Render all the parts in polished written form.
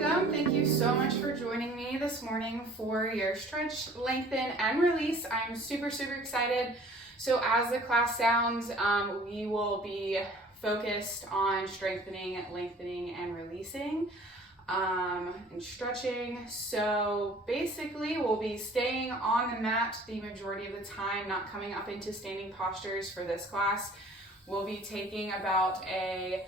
welcome. Thank you so much for joining me this morning for your stretch, lengthen, and release. I'm super excited. So as the class sounds, we will be focused on strengthening, lengthening, and releasing, and stretching. So basically, we'll be staying on the mat the majority of the time, not coming up into standing postures for this class. We'll be taking about a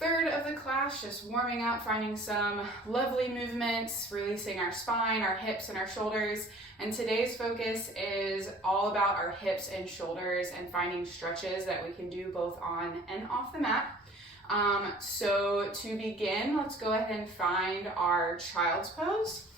third of the class just warming up, finding some lovely movements, releasing our spine, our hips, and our shoulders. And today's focus is all about our hips and shoulders and finding stretches that we can do both on and off the mat. So to begin, let's go ahead and find our child's pose.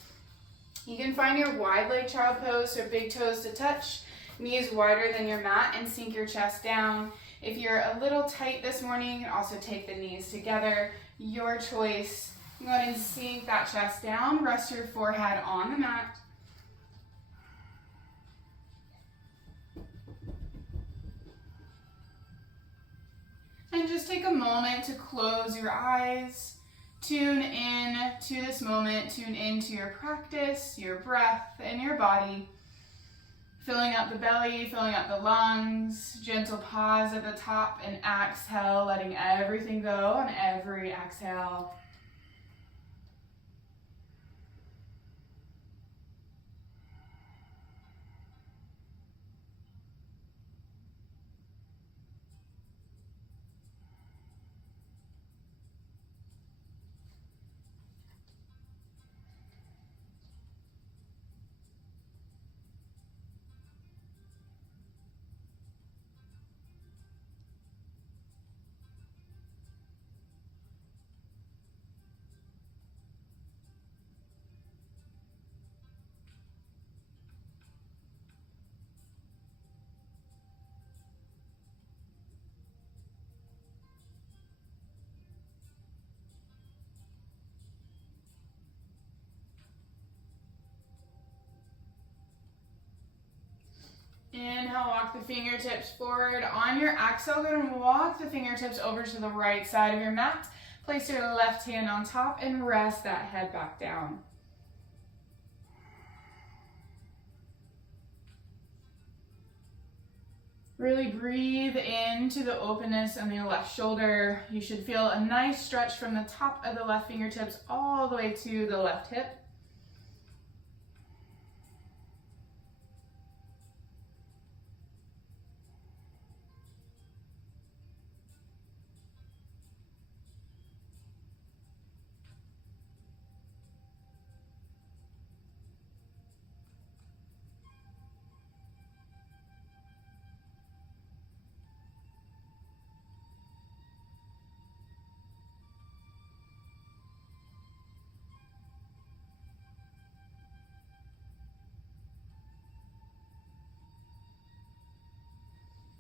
You can find your wide leg child pose, so big toes to touch, knees wider than your mat, and sink your chest down. If you're a little tight this morning, you can also take the knees together. Your choice. Go ahead and sink that chest down. Rest your forehead on the mat. And just take a moment to close your eyes. Tune in to this moment. Tune into your practice, your breath, and your body. Filling up the belly, filling up the lungs, gentle pause at the top, and exhale, letting everything go on every exhale. Inhale, walk the fingertips forward. On your exhale, go ahead and walk the fingertips over to the right side of your mat. Place your left hand on top and rest that head back down. Really breathe into the openness on the left shoulder. You should feel a nice stretch from the top of the left fingertips all the way to the left hip.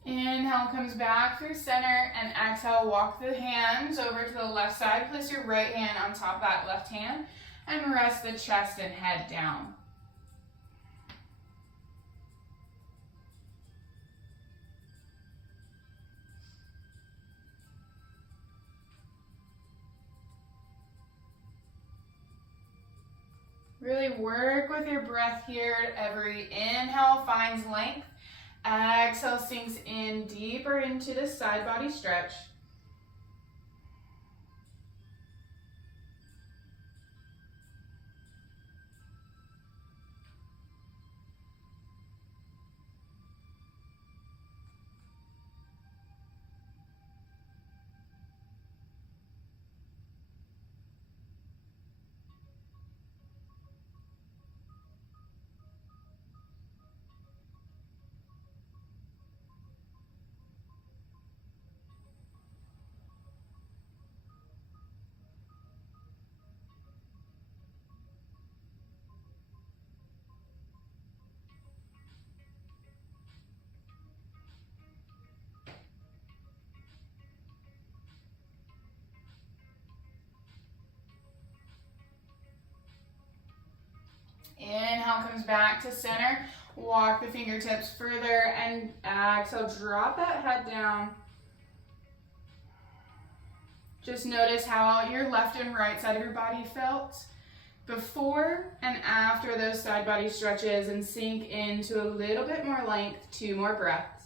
Inhale comes back through center, and exhale, walk the hands over to the left side. Place your right hand on top of that left hand and rest the chest and head down. Really work with your breath here. Every inhale finds length. Exhale sinks in deeper into the side body stretch. Inhale comes back to center. Walk the fingertips further and exhale, drop that head down. Just notice how your left and right side of your body felt before and after those side body stretches, and sink into a little bit more length, 2 more breaths.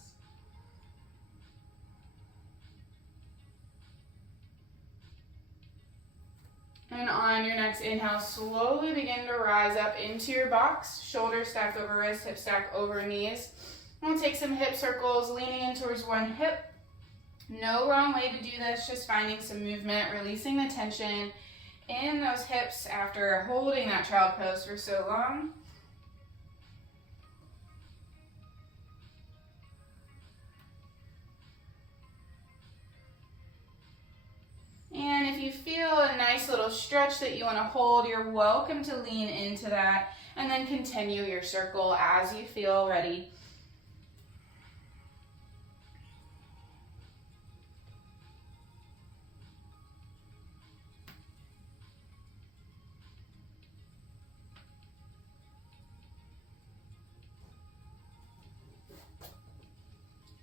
And on your next inhale, slowly begin to rise up into your box. Shoulders stacked over wrists, hips stacked over knees. We'll take some hip circles, leaning in towards one hip. No wrong way to do this, just finding some movement, releasing the tension in those hips after holding that child pose for so long. And if you feel a nice little stretch that you want to hold, you're welcome to lean into that and then continue your circle as you feel ready.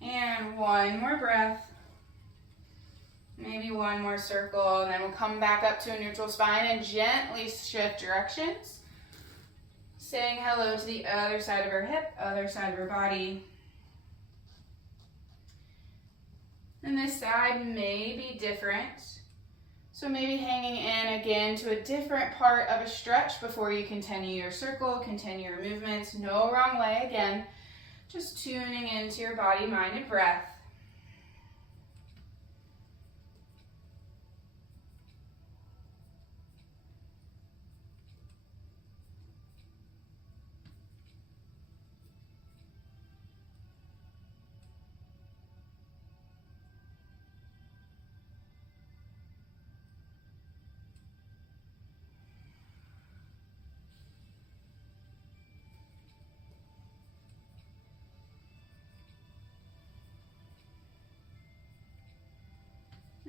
And one more breath. Maybe one more circle, and then we'll come back up to a neutral spine and gently shift directions. Saying hello to the other side of our hip, other side of our body. And this side may be different. So maybe hanging in again to a different part of a stretch before you continue your circle, continue your movements. No wrong way again. Just tuning into your body, mind, and breath.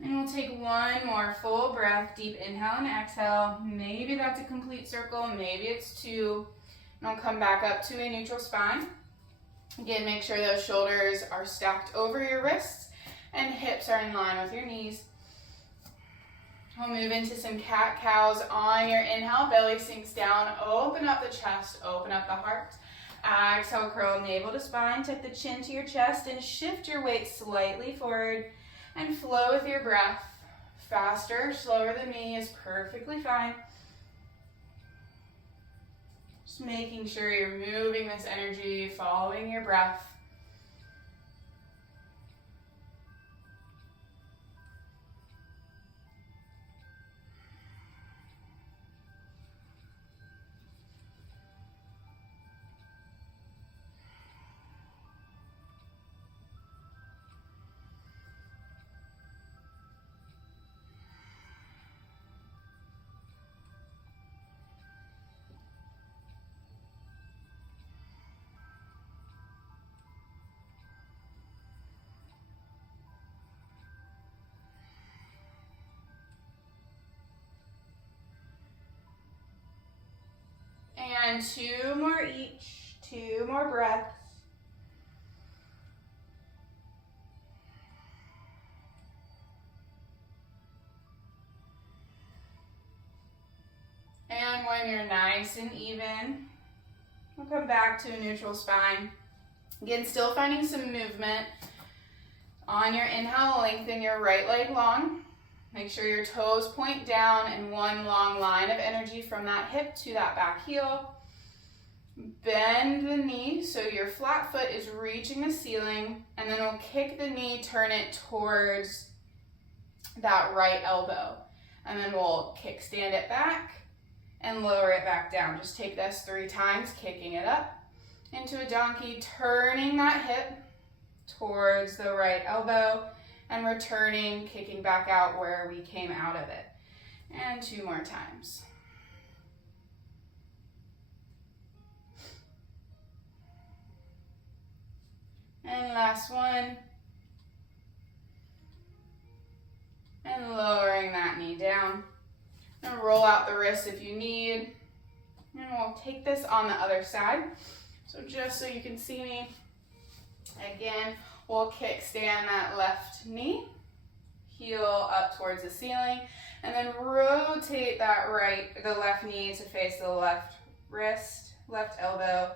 And we'll take one more full breath, deep inhale and exhale. Maybe that's a complete circle, maybe it's 2. And I'll come back up to a neutral spine. Again, make sure those shoulders are stacked over your wrists and hips are in line with your knees. We'll move into some cat-cows on your inhale. Belly sinks down, open up the chest, open up the heart. Exhale, curl navel to spine, tuck the chin to your chest and shift your weight slightly forward. And flow with your breath. Faster, slower than me is perfectly fine. Just making sure you're moving this energy, following your breath. And 2 more each, 2 more breaths. And when you're nice and even, we'll come back to a neutral spine. Again, still finding some movement. On your inhale, lengthen your right leg long. Make sure your toes point down and one long line of energy from that hip to that back heel. Bend the knee so your flat foot is reaching the ceiling, and then we'll kick the knee, turn it towards that right elbow. And then we'll kickstand it back and lower it back down. Just take this 3 times, kicking it up into a donkey, turning that hip towards the right elbow, and returning, kicking back out where we came out of it. And 2 more times. And last one. And lowering that knee down. And roll out the wrists if you need. And we'll take this on the other side. So just so you can see me, again, we'll kickstand that left knee. heel up towards the ceiling, and then rotate the left knee to face the left wrist, left elbow.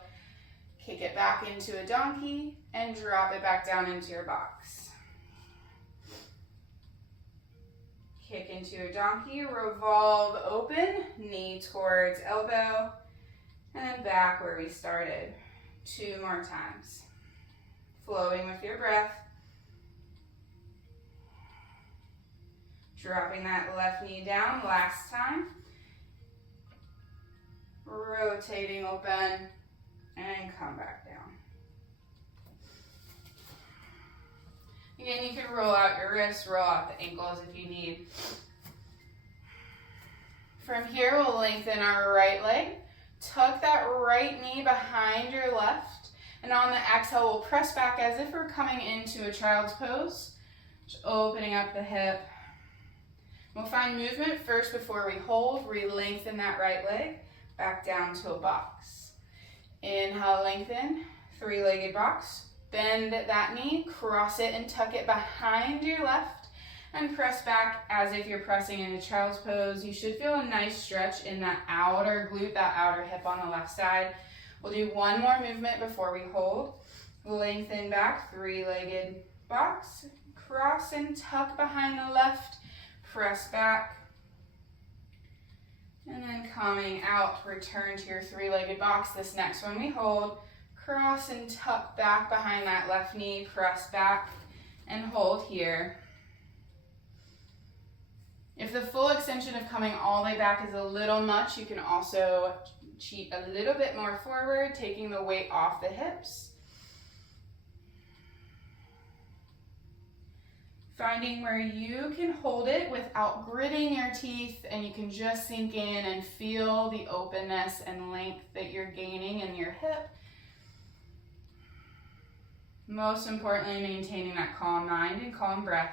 Kick it back into a donkey and drop it back down into your box. Kick into a donkey, revolve open, knee towards elbow, and then back where we started. 2 more times. Flowing with your breath. Dropping that left knee down, last time. Rotating open, and come back down. Again, you can roll out your wrists, roll out the ankles if you need. From here, we'll lengthen our right leg. Tuck that right knee behind your left. And on the exhale, we'll press back as if we're coming into a child's pose. Just opening up the hip. We'll find movement first before we hold. Re-lengthen that right leg. Back down to a box. Inhale, lengthen. 3-legged box. Bend that knee, cross it and tuck it behind your left, and press back as if you're pressing into child's pose. You should feel a nice stretch in that outer glute, that outer hip on the left side. We'll do one more movement before we hold. Lengthen back, 3-legged box. Cross and tuck behind the left, press back. And then coming out, return to your 3-legged box. This next one we hold. Cross and tuck back behind that left knee, press back and hold here. If the full extension of coming all the way back is a little much, you can also cheat a little bit more forward, taking the weight off the hips. Finding where you can hold it without gritting your teeth, and you can just sink in and feel the openness and length that you're gaining in your hip. Most importantly, maintaining that calm mind and calm breath.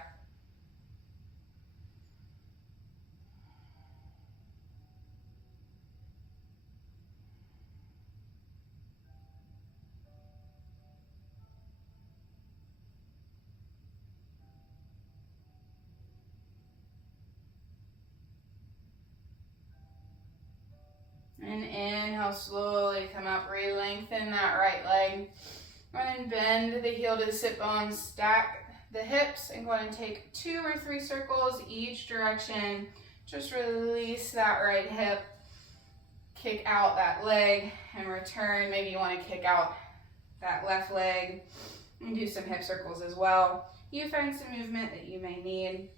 And inhale, slowly come up, re-lengthen that right leg. Go ahead and bend the heel to the sit bones, stack the hips, and go ahead and take 2 or 3 circles each direction. Just release that right hip, kick out that leg, and return. Maybe you want to kick out that left leg and do some hip circles as well. You find some movement that you may need.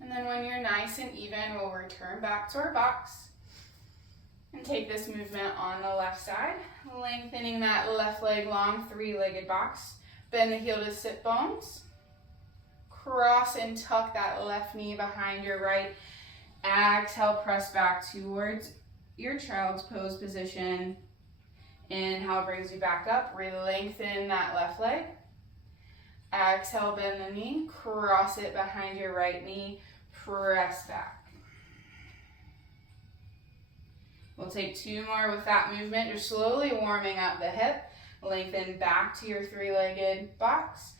And then when you're nice and even, we'll return back to our box. And take this movement on the left side, lengthening that left leg long, 3-legged box. Bend the heel to sit bones. Cross and tuck that left knee behind your right. Exhale, press back towards your child's pose position. Inhale brings you back up. Re-lengthen that left leg. Exhale, bend the knee. Cross it behind your right knee. Press back. We'll take 2 more with that movement. You're slowly warming up the hip. Lengthen back to your 3-legged box.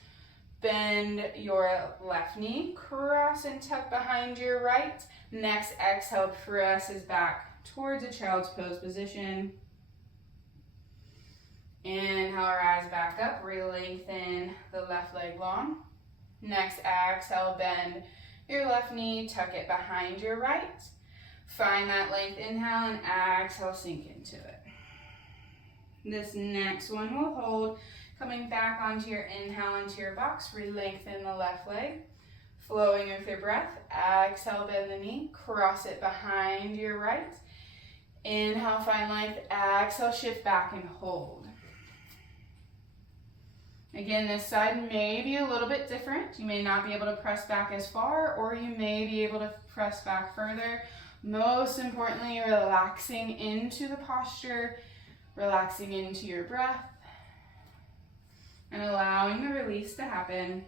Bend your left knee. Cross and tuck behind your right. Next exhale presses back towards a child's pose position. Inhale, rise back up. Re-lengthen the left leg long. Next exhale, bend your left knee. Tuck it behind your right. Find that length, inhale, and exhale, sink into it. This next one will hold, coming back onto your inhale into your box, re-lengthen the left leg, flowing with your breath. Exhale, bend the knee, cross it behind your right. Inhale, find length, exhale, shift back and hold. Again, this side may be a little bit different. You may not be able to press back as far, or you may be able to press back further. Most importantly, relaxing into the posture, relaxing into your breath, and allowing the release to happen.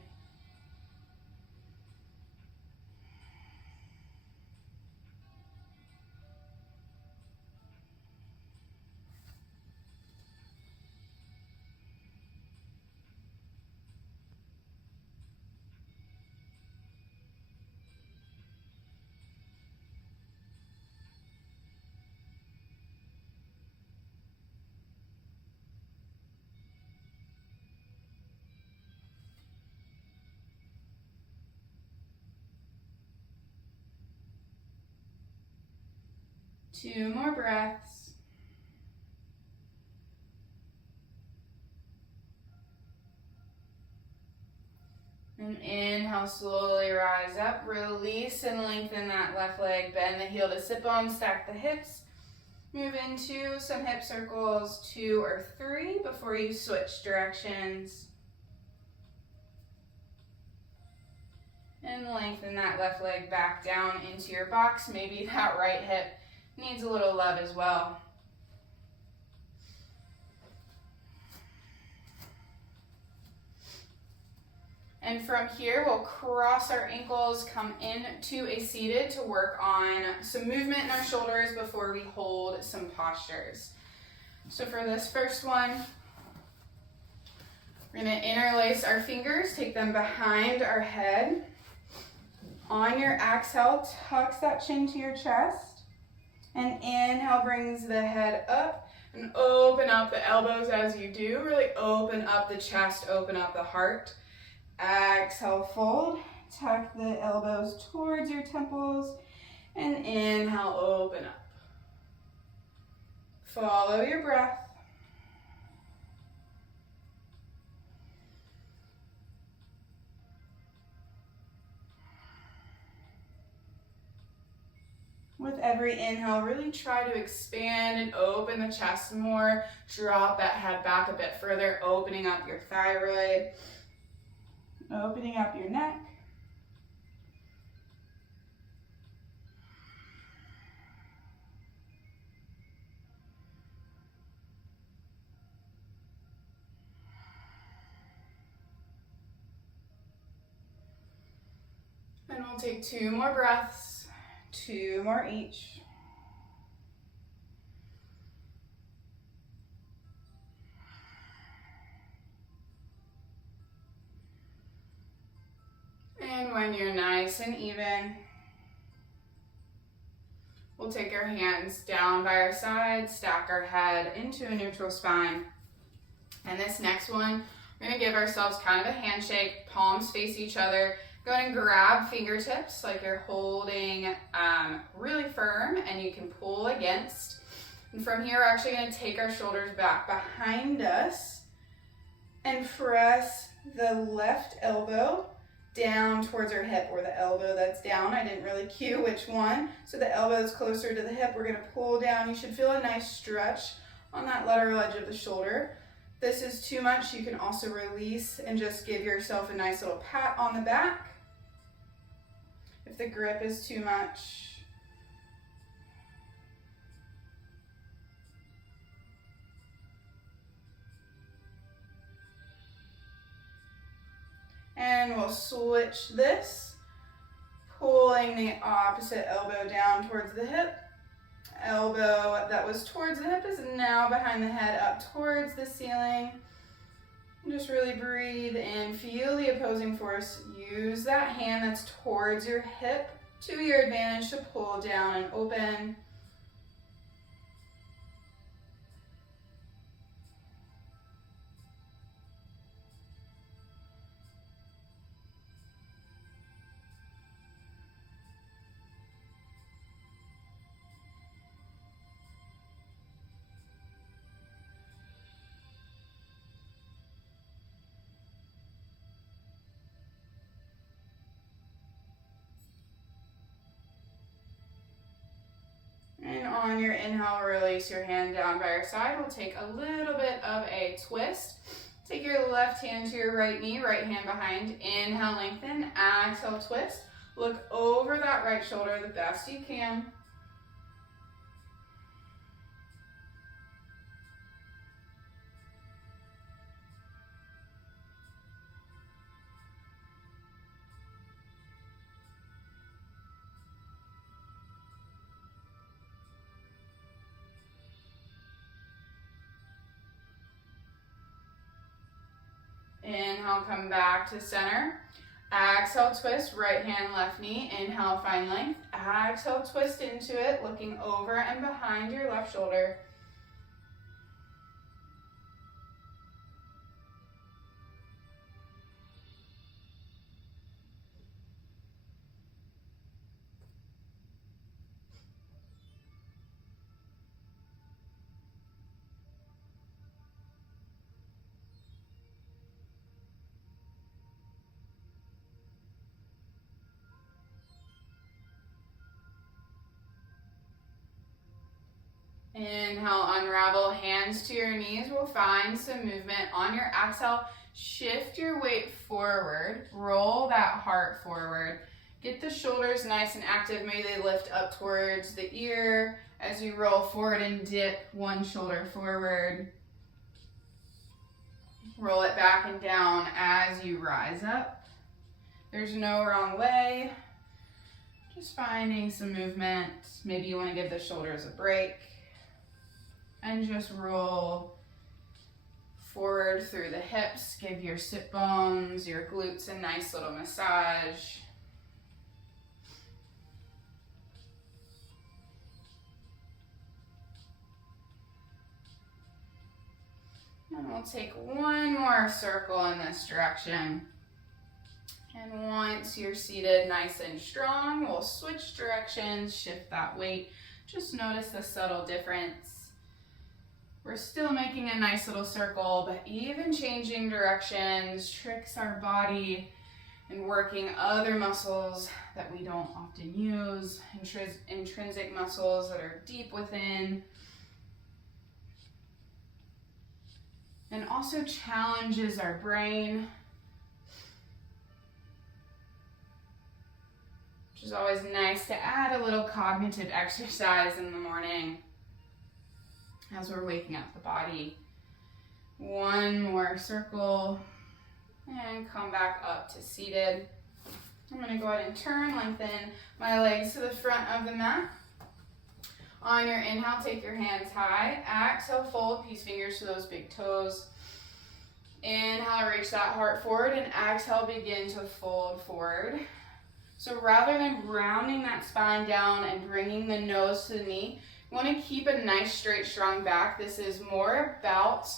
2 more breaths. And inhale, slowly rise up, release and lengthen that left leg, bend the heel to sit bone, stack the hips. Move into some hip circles, 2 or 3 before you switch directions. And lengthen that left leg back down into your box. Maybe that right hip needs a little love as well. And from here, we'll cross our ankles, come into a seated to work on some movement in our shoulders before we hold some postures. So for this first one, we're going to interlace our fingers, take them behind our head. On your exhale, tucks that chin to your chest. And inhale brings the head up and open up the elbows as you do. Really open up the chest, open up the heart. Exhale, fold. Tuck the elbows towards your temples. And inhale, open up. Follow your breath. With every inhale, really try to expand and open the chest more. Drop that head back a bit further, opening up your thyroid, opening up your neck. And we'll take 2 more breaths. 2 more each. And when you're nice and even, we'll take our hands down by our sides, stack our head into a neutral spine. And this next one, we're going to give ourselves kind of a handshake, palms face each other. Go ahead and grab fingertips like you're holding really firm and you can pull against. And from here, we're actually going to take our shoulders back behind us and press the left elbow down towards our hip, or the elbow that's down. I didn't really cue which one. So the elbow is closer to the hip. We're going to pull down. You should feel a nice stretch on that lateral edge of the shoulder. If this is too much, you can also release and just give yourself a nice little pat on the back. If the grip is too much, and we'll switch this, pulling the opposite elbow down towards the hip. Elbow that was towards the hip is now behind the head, up towards the ceiling. Just really breathe in, feel the opposing force. Use that hand that's towards your hip to your advantage to pull down and open. And on your inhale, release your hand down by your side. We'll take a little bit of a twist. Take your left hand to your right knee, right hand behind. Inhale, lengthen. Exhale, twist. Look over that right shoulder the best you can. Inhale, come back to center. Exhale, twist, right hand, left knee. Inhale, find length. Exhale, twist into it, looking over and behind your left shoulder. Inhale, unravel, hands to your knees. We'll find some movement. On your exhale, shift your weight forward. Roll that heart forward. Get the shoulders nice and active. Maybe they lift up towards the ear as you roll forward and dip one shoulder forward. Roll it back and down as you rise up. There's no wrong way. Just finding some movement. Maybe you want to give the shoulders a break. And just roll forward through the hips. Give your sit bones, your glutes a nice little massage. And we'll take one more circle in this direction. And once you're seated nice and strong, we'll switch directions, shift that weight. Just notice the subtle difference. We're still making a nice little circle, but even changing directions tricks our body and working other muscles that we don't often use, intrinsic muscles that are deep within. And also challenges our brain, which is always nice to add a little cognitive exercise in the morning as we're waking up the body. One more circle and come back up to seated. I'm going to go ahead and turn, lengthen my legs to the front of the mat. On your inhale, take your hands high. Exhale, fold, peace fingers to those big toes. Inhale, reach that heart forward, and exhale, begin to fold forward. So rather than rounding that spine down and bringing the nose to the knee, you want to keep a nice, straight, strong back. This is more about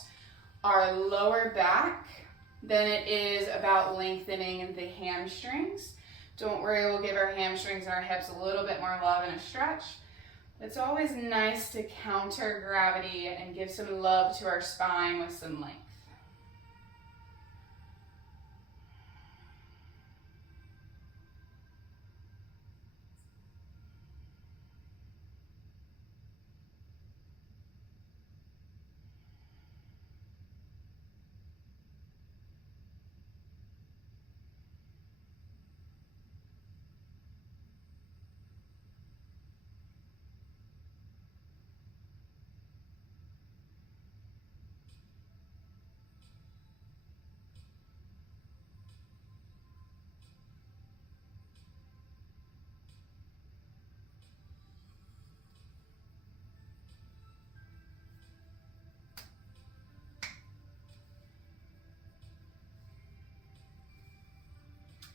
our lower back than it is about lengthening the hamstrings. Don't worry, we'll give our hamstrings and our hips a little bit more love and a stretch. It's always nice to counter gravity and give some love to our spine with some length.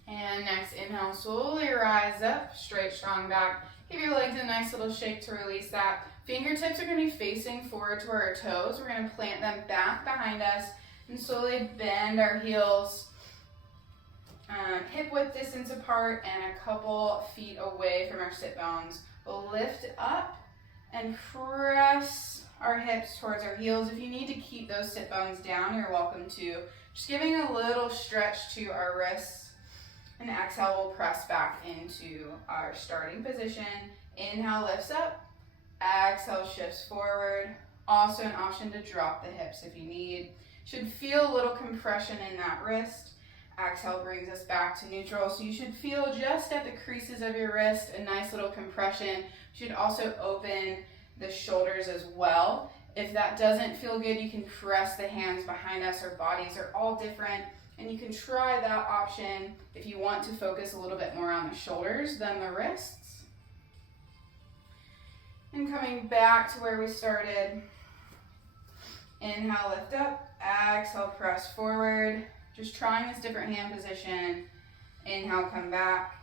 And next, inhale, slowly rise up, straight, strong back. Give your legs a nice little shake to release that. Fingertips are going to be facing forward to our toes. We're going to plant them back behind us and slowly bend our heels hip width distance apart and a couple feet away from our sit bones. We'll lift up and press our hips towards our heels. If you need to keep those sit bones down, you're welcome to. Just giving a little stretch to our wrists. And exhale, we'll press back into our starting position. Inhale, lifts up. Exhale, shifts forward. Also an option to drop the hips if you need. Should feel a little compression in that wrist. Exhale brings us back to neutral. So you should feel just at the creases of your wrist a nice little compression. You should also open the shoulders as well. If that doesn't feel good, you can press the hands behind us. Our bodies are all different. And you can try that option if you want to focus a little bit more on the shoulders than the wrists. And coming back to where we started. Inhale, lift up. Exhale, press forward. Just trying this different hand position. Inhale, come back.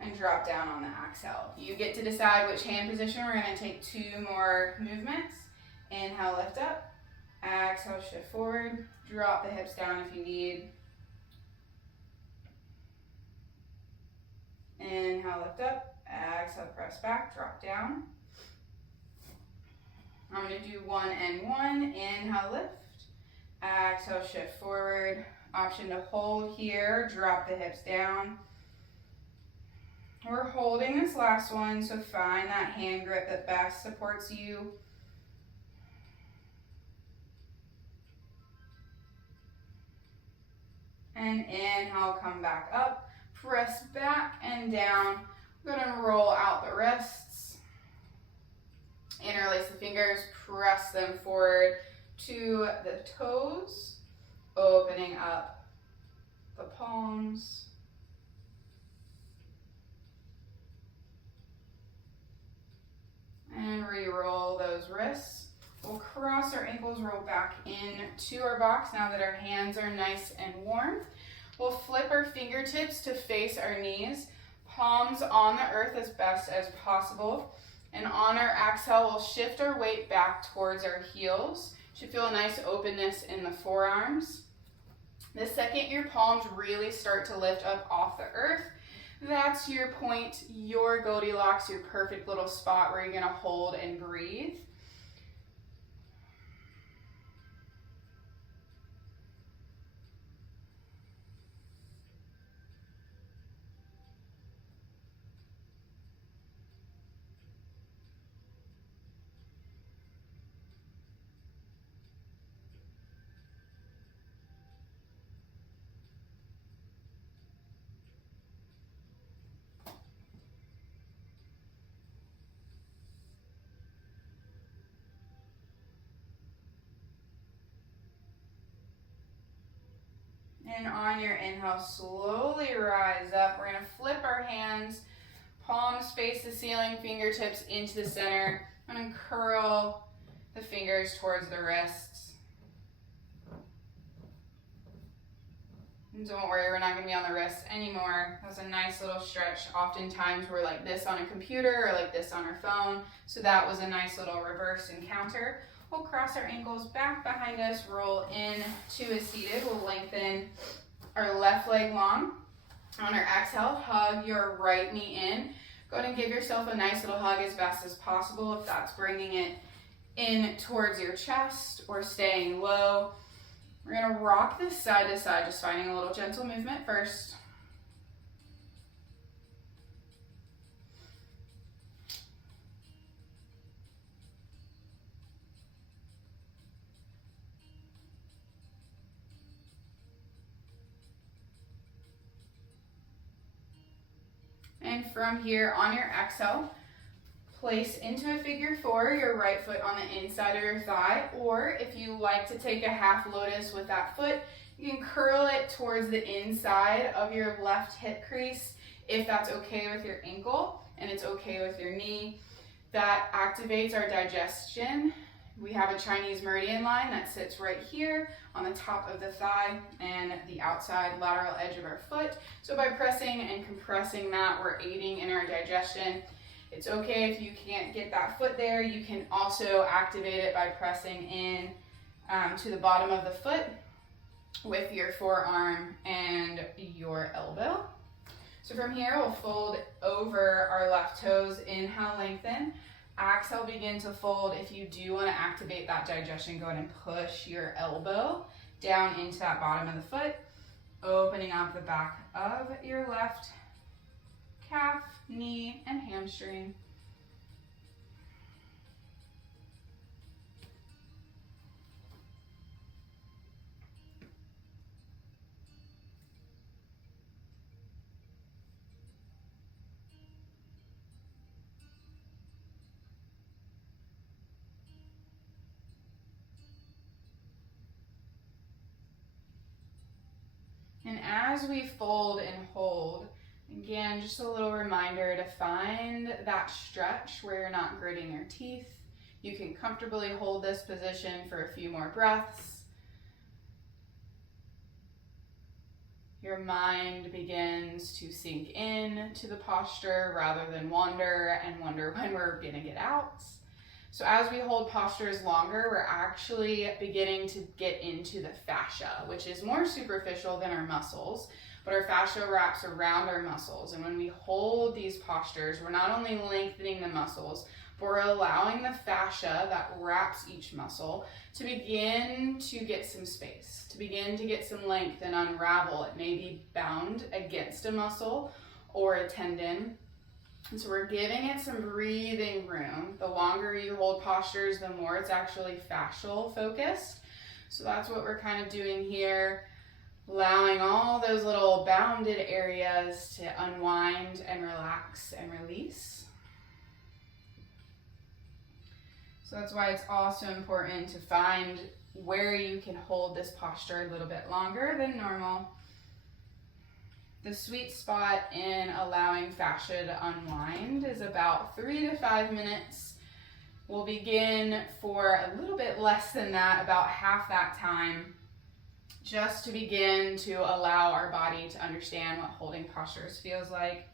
And drop down on the exhale. You get to decide which hand position. We're going to take 2 more movements. Inhale, lift up. Exhale, shift forward. Drop the hips down if you need. Inhale, lift up. Exhale, press back, drop down. I'm going to do 1 and 1. Inhale, lift. Exhale, shift forward. Option to hold here, drop the hips down. We're holding this last one, so find that hand grip that best supports you. And inhale, come back up, press back and down. Go ahead and roll out the wrists. Interlace the fingers, press them forward to the toes, opening up the palms. And re-roll those wrists. We'll cross our ankles, roll back into our box now that our hands are nice and warm. We'll flip our fingertips to face our knees, palms on the earth as best as possible. And on our exhale, we'll shift our weight back towards our heels. Should feel a nice openness in the forearms. The second your palms really start to lift up off the earth, that's your point, your Goldilocks, your perfect little spot where you're gonna hold and breathe. And on your inhale, slowly rise up. We're gonna flip our hands, palms face the ceiling, fingertips into the center. I'm gonna curl the fingers towards the wrists. And don't worry, we're not gonna be on the wrists anymore. That was a nice little stretch. Oftentimes we're like this on a computer or like this on our phone. So that was a nice little reverse and counter. We'll cross our ankles back behind us, roll in to a seated. We'll lengthen our left leg long. On our exhale, hug your right knee in. Go ahead and give yourself a nice little hug as best as possible if that's bringing it in towards your chest or staying low. We're gonna rock this side to side, just finding a little gentle movement first. And from here, on your exhale, place into a figure four, your right foot on the inside of your thigh, or if you like to take a half lotus with that foot, you can curl it towards the inside of your left hip crease if that's okay with your ankle and it's okay with your knee. That activates our digestion. We have a Chinese meridian line that sits right here on the top of the thigh and the outside lateral edge of our foot. So by pressing and compressing that, we're aiding in our digestion. It's okay if you can't get that foot there. You can also activate it by pressing in to the bottom of the foot with your forearm and your elbow. So from here, we'll fold over our left toes. Inhale, lengthen. Exhale, begin to fold. If you do want to activate that digestion, go ahead and push your elbow down into that bottom of the foot, opening up the back of your left calf, knee, and hamstring. And as we fold and hold, again, just a little reminder to find that stretch where you're not gritting your teeth. You can comfortably hold this position for a few more breaths. Your mind begins to sink in to the posture rather than wander and wonder when we're gonna get out. So as we hold postures longer, we're actually beginning to get into the fascia, which is more superficial than our muscles, but our fascia wraps around our muscles. And when we hold these postures, we're not only lengthening the muscles, but we're allowing the fascia that wraps each muscle to begin to get some space, to begin to get some length and unravel. It may be bound against a muscle or a tendon. And so we're giving it some breathing room. The longer you hold postures, the more it's actually fascial focused. So that's what we're kind of doing here. allowing all those little bounded areas to unwind and relax and release. So that's why it's also important to find where you can hold this posture a little bit longer than normal. The sweet spot in allowing fascia to unwind is about 3 to 5 minutes. We'll begin for a little bit less than that, about half that time, just to begin to allow our body to understand what holding postures feels like.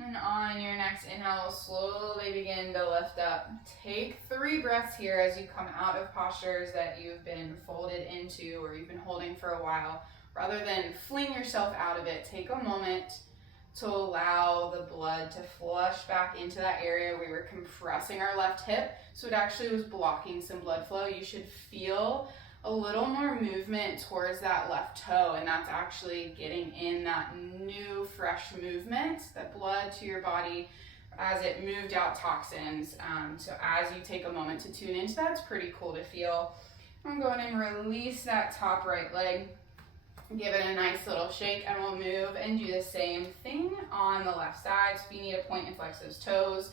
And on your next inhale, slowly begin to lift up. Take 3 breaths here as you come out of postures that you've been folded into or you've been holding for a while. Rather than fling yourself out of it, take a moment to allow the blood to flush back into that area. We were compressing our left hip, so it actually was blocking some blood flow. You should feel a little more movement towards that left toe, and that's actually getting in that new fresh movement, that blood to your body as it moved out toxins. So as you take a moment to tune into that, it's pretty cool to feel. I'm going and release that top right leg. Give it a nice little shake, and we'll move and do the same thing on the left side. So if you need to point and flex those toes,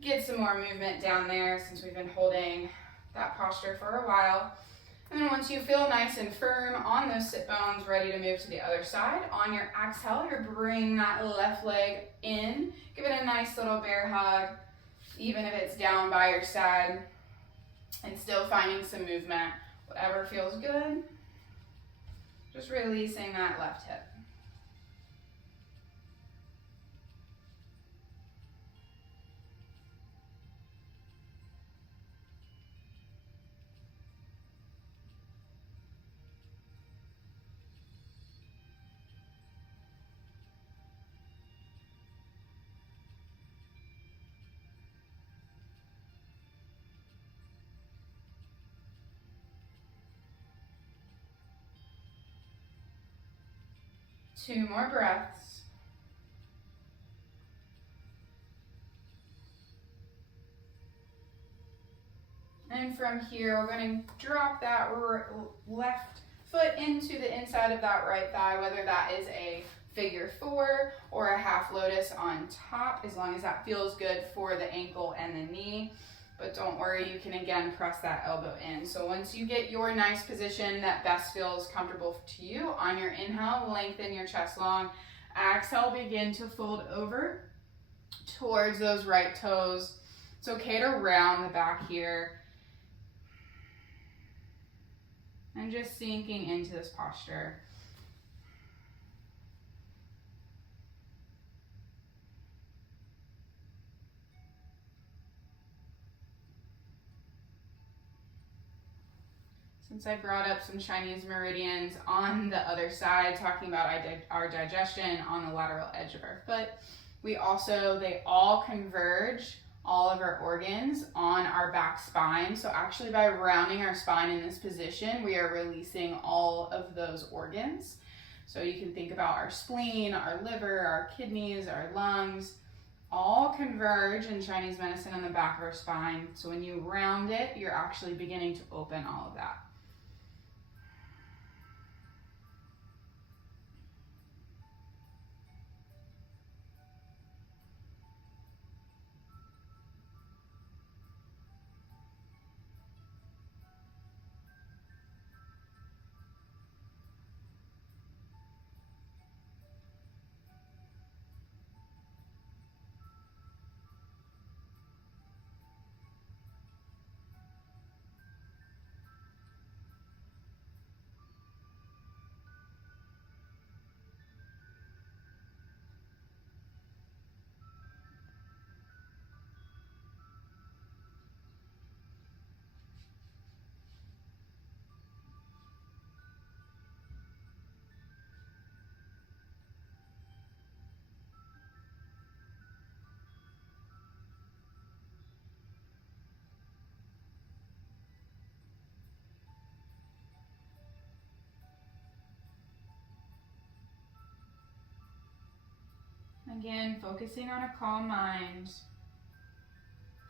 get some more movement down there since we've been holding that posture for a while. And then once you feel nice and firm on those sit bones, ready to move to the other side, on your exhale, you're bringing that left leg in. Give it a nice little bear hug, even if it's down by your side, and still finding some movement. Whatever feels good. Just releasing that left hip. Two more breaths. And from here, we're going to drop that left foot into the inside of that right thigh, whether that is a figure 4 or a half lotus on top, as long as that feels good for the ankle and the knee. But don't worry, you can again press that elbow in. So once you get your nice position that best feels comfortable to you, on your inhale, lengthen your chest long. Exhale, begin to fold over towards those right toes. It's okay to round the back here. And just sinking into this posture. Since I brought up some Chinese meridians on the other side, talking about our digestion on the lateral edge of our foot, they all converge, all of our organs on our back spine. So actually by rounding our spine in this position, we are releasing all of those organs. So you can think about our spleen, our liver, our kidneys, our lungs, all converge in Chinese medicine on the back of our spine. So when you round it, you're actually beginning to open all of that. Again, focusing on a calm mind,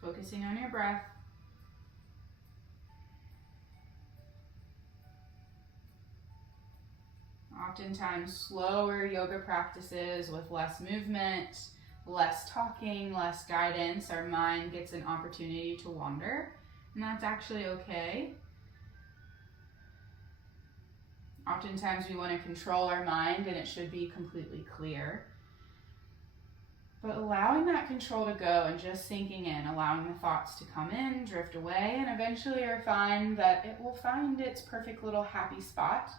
focusing on your breath. Oftentimes, slower yoga practices with less movement, less talking, less guidance, our mind gets an opportunity to wander, and that's actually okay. Oftentimes, we want to control our mind, and it should be completely clear. But allowing that control to go and just sinking in, allowing the thoughts to come in, drift away, and eventually you'll find that it will find its perfect little happy spot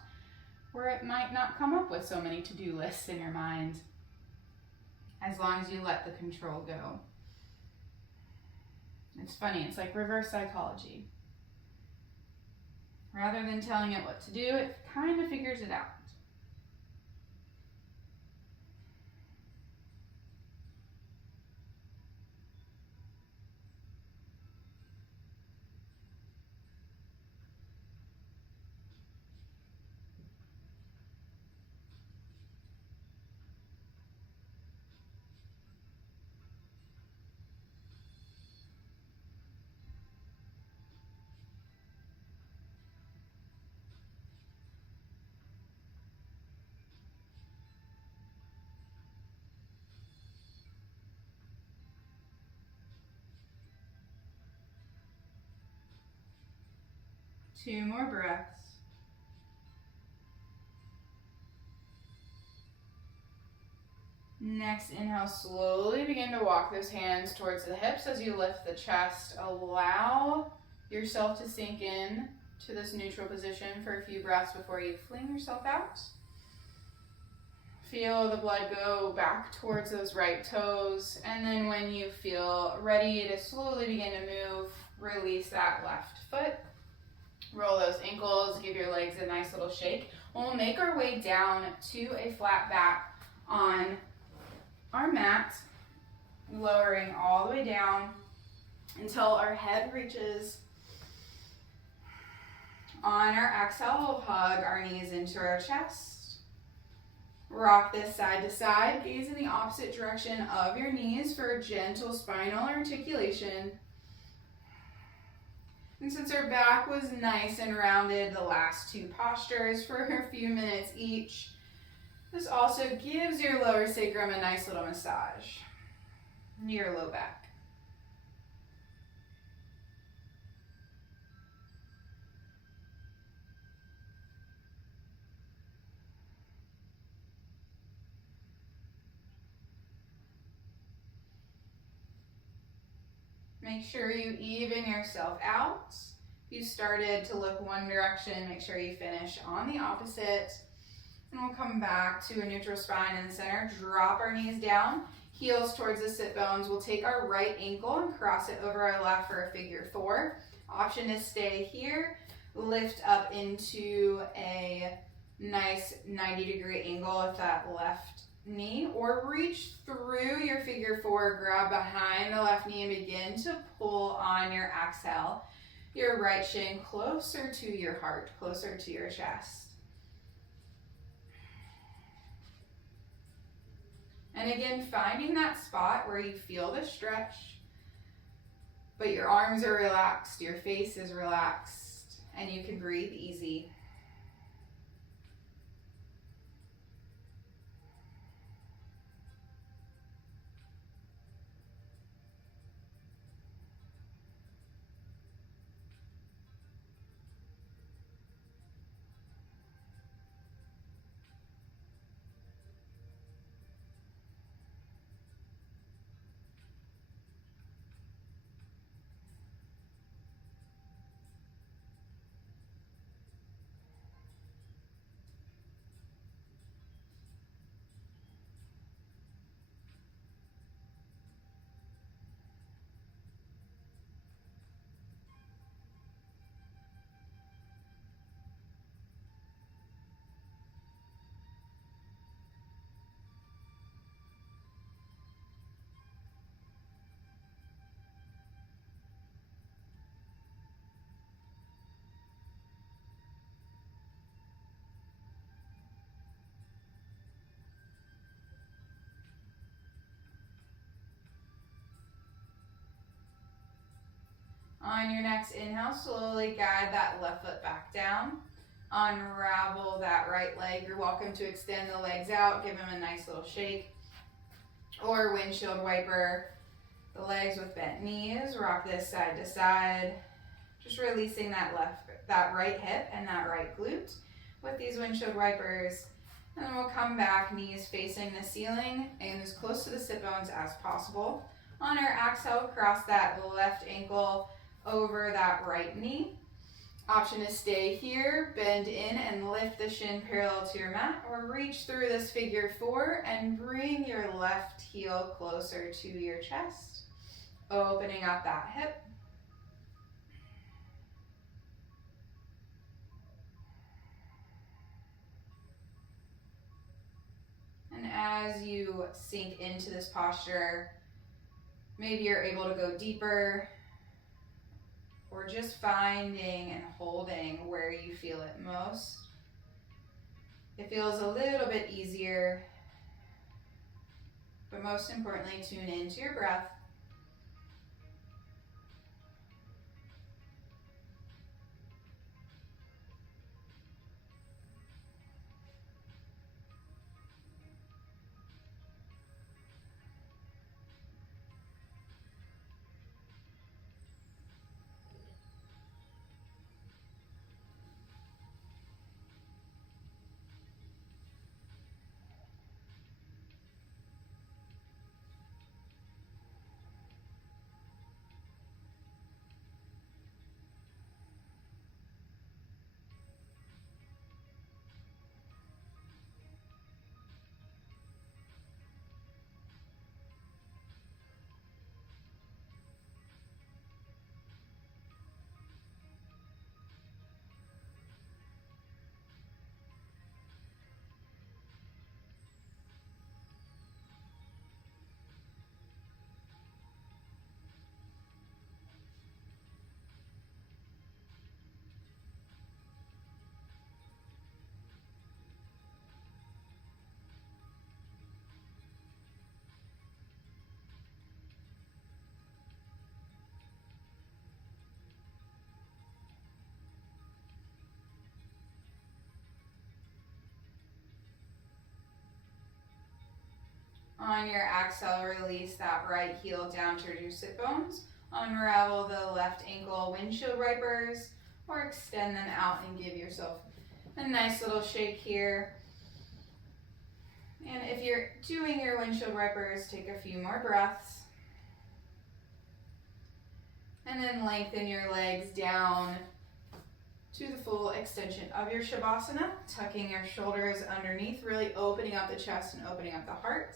where it might not come up with so many to-do lists in your mind, as long as you let the control go. It's funny, it's like reverse psychology. Rather than telling it what to do, it kind of figures it out. 2 more breaths. Next inhale, slowly begin to walk those hands towards the hips as you lift the chest. Allow yourself to sink in to this neutral position for a few breaths before you fling yourself out. Feel the blood go back towards those right toes, and then when you feel ready to slowly begin to move, release that left foot. Roll those ankles, give your legs a nice little shake. We'll make our way down to a flat back on our mat, lowering all the way down until our head reaches. On our exhale, we'll hug our knees into our chest. Rock this side to side, gaze in the opposite direction of your knees for a gentle spinal articulation. And since our back was nice and rounded the last 2 postures for a few minutes each, this also gives your lower sacrum a nice little massage near low back. Make sure you even yourself out. If you started to look one direction, make sure you finish on the opposite. And we'll come back to a neutral spine in the center. Drop our knees down, heels towards the sit bones. We'll take our right ankle and cross it over our left for a figure 4. Option is stay here, lift up into a nice 90-degree angle with that left knee, or reach through your figure 4, grab behind the left knee and begin to pull on your exhale. Your right shin closer to your heart, closer to your chest. And again, finding that spot where you feel the stretch, but your arms are relaxed, your face is relaxed, and you can breathe easy. On your next inhale, slowly guide that left foot back down. Unravel that right leg. You're welcome to extend the legs out, give them a nice little shake. Or windshield wiper the legs with bent knees. Rock this side to side. Just releasing that right hip and that right glute with these windshield wipers. And then we'll come back, knees facing the ceiling and as close to the sit bones as possible. On our exhale, cross that left ankle over that right knee. Option is stay here, bend in and lift the shin parallel to your mat, or reach through this figure four and bring your left heel closer to your chest, opening up that hip. And as you sink into this posture, maybe you're able to go deeper, or just finding and holding where you feel it most. It feels a little bit easier, but most importantly, tune into your breath. On your exhale, release that right heel down to your sit bones. Unravel the left ankle windshield wipers, or extend them out and give yourself a nice little shake here. And if you're doing your windshield wipers, take a few more breaths. And then lengthen your legs down to the full extension of your Shavasana, tucking your shoulders underneath, really opening up the chest and opening up the heart.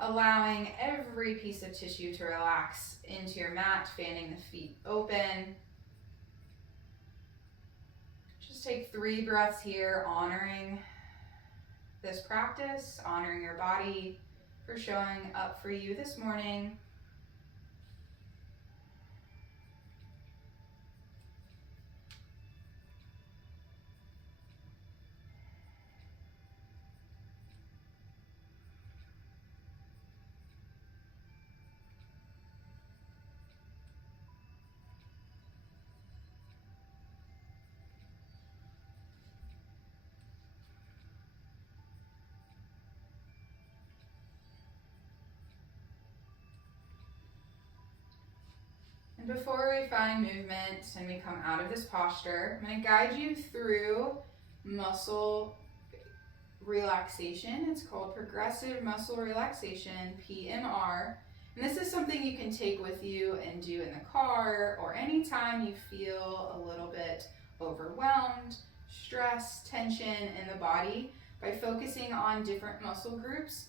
Allowing every piece of tissue to relax into your mat, fanning the feet open. Just take 3 breaths here, honoring this practice, honoring your body for showing up for you this morning. Before we find movement and we come out of this posture, I'm going to guide you through muscle relaxation. It's called progressive muscle relaxation, PMR. And this is something you can take with you and do in the car or anytime you feel a little bit overwhelmed, stress, tension in the body. By focusing on different muscle groups,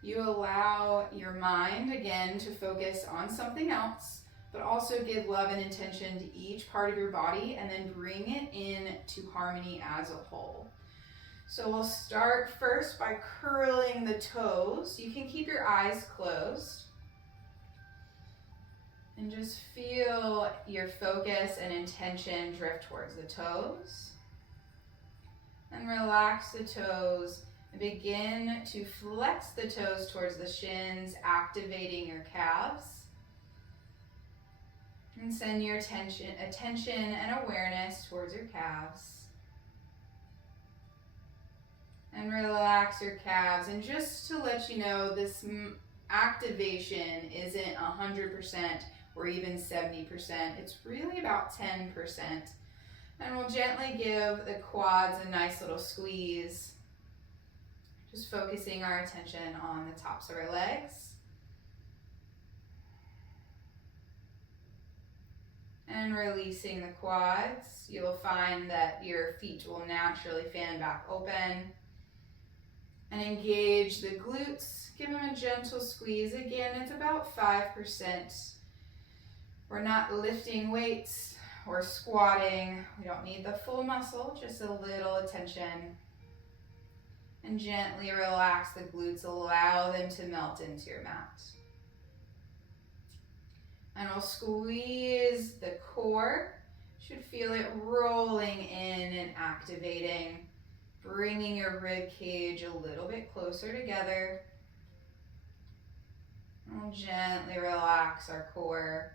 you allow your mind, again, to focus on something else, but also give love and intention to each part of your body and then bring it into harmony as a whole. So we'll start first by curling the toes. You can keep your eyes closed and just feel your focus and intention drift towards the toes. And relax the toes and begin to flex the toes towards the shins, activating your calves. And send your attention and awareness towards your calves. And relax your calves. And just to let you know, this activation isn't 100% or even 70%. It's really about 10%. And we'll gently give the quads a nice little squeeze. Just focusing our attention on the tops of our legs. And releasing the quads. You'll find that your feet will naturally fan back open. And engage the glutes. Give them a gentle squeeze. Again, it's about 5%. We're not lifting weights or squatting. We don't need the full muscle, just a little attention. And gently relax the glutes. Allow them to melt into your mat. And we'll squeeze the core. Should feel it rolling in and activating. Bringing your rib cage a little bit closer together. And we'll gently relax our core.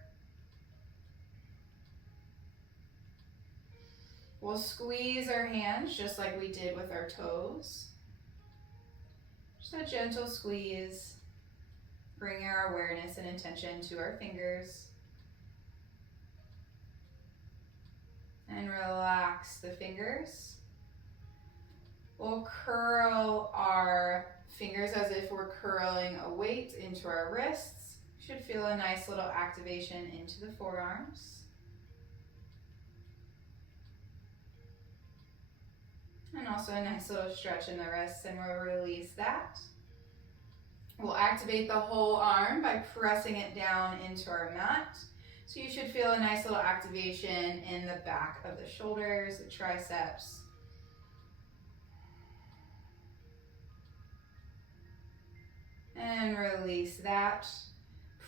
We'll squeeze our hands just like we did with our toes. Just a gentle squeeze. Bring our awareness and attention to our fingers. And relax the fingers. We'll curl our fingers as if we're curling a weight into our wrists. Should feel a nice little activation into the forearms. And also a nice little stretch in the wrists, and we'll release that. We'll activate the whole arm by pressing it down into our mat. So you should feel a nice little activation in the back of the shoulders, the triceps. And release that.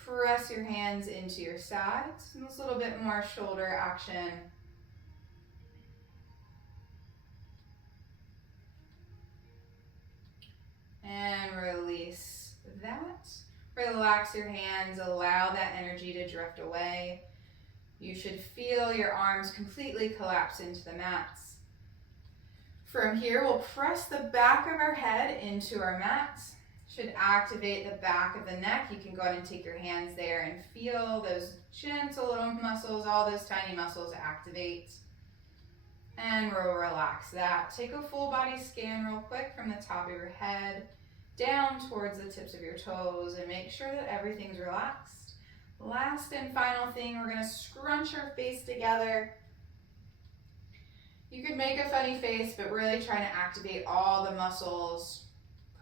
Press your hands into your sides. And a little bit more shoulder action. And release that. Relax your hands, allow that energy to drift away. You should feel your arms completely collapse into the mats. From here, we'll press the back of our head into our mats. Should activate the back of the neck. You can go ahead and take your hands there and feel those gentle little muscles, all those tiny muscles activate. And we'll relax that. Take a full body scan real quick from the top of your head down towards the tips of your toes, and make sure that everything's relaxed. Last and final thing, we're going to scrunch our face together. You could make a funny face, but really trying to activate all the muscles.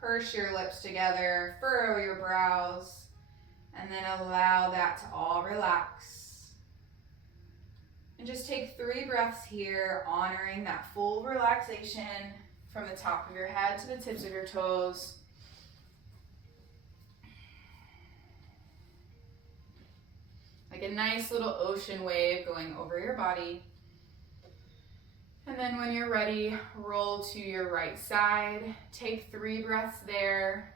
Purse your lips together, furrow your brows, and then allow that to all relax. And just take 3 breaths here, honoring that full relaxation from the top of your head to the tips of your toes. Like a nice little ocean wave going over your body. And then when you're ready, roll to your right side. Take 3 breaths there.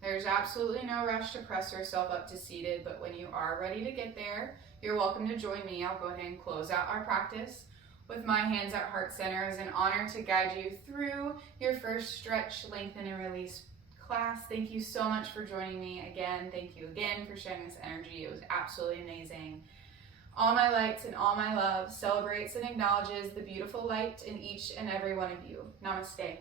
There's absolutely no rush to press yourself up to seated, but when you are ready to get there, you're welcome to join me. I'll go ahead and close out our practice with my hands at heart center. It's an honor to guide you through your first stretch, lengthen, and release class. Thank you so much for joining me again. Thank you again for sharing this energy. It was absolutely amazing. All my lights and all my love celebrates and acknowledges the beautiful light in each and every one of you. Namaste.